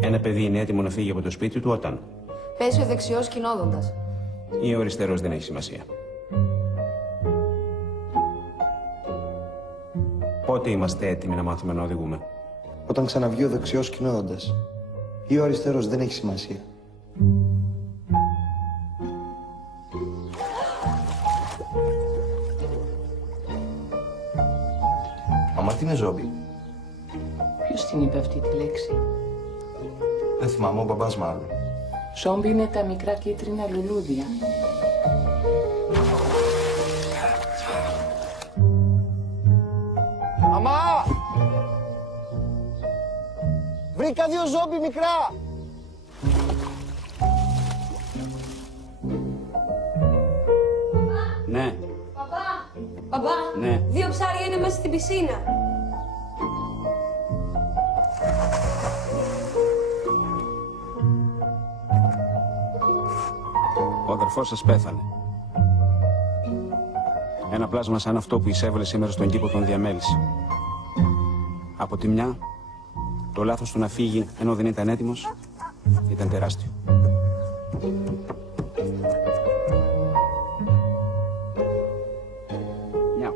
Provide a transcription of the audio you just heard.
Ένα παιδί είναι έτοιμο να φύγει από το σπίτι του όταν πέσει ο δεξιός κινόδοντας. ή ο αριστερός, δεν έχει σημασία. Πότε είμαστε έτοιμοι να μάθουμε να οδηγούμε? Όταν ξαναβγεί ο δεξιός κινόδοντας. Ή ο αριστερός, δεν έχει σημασία. Μαμά, τι είναι ζόμπι? Ποιος την είπε αυτή τη λέξη? Δεν θυμάμαι, ο μπαμπάς μάλλον. Ζόμπι είναι τα μικρά κίτρινα λουλούδια. Μαμά! Βρήκα 2 ζόμπι μικρά! Ναι. Παπά, Ναι. 2 ψάρια είναι μέσα στην πισίνα. Ο αδερφός σας πέθανε. Ένα πλάσμα σαν αυτό που εισέβαλε σήμερα στον κήπο τον διαμέλησε. Από τη μια, το λάθος του να φύγει ενώ δεν ήταν έτοιμος ήταν τεράστιο. Μιαου.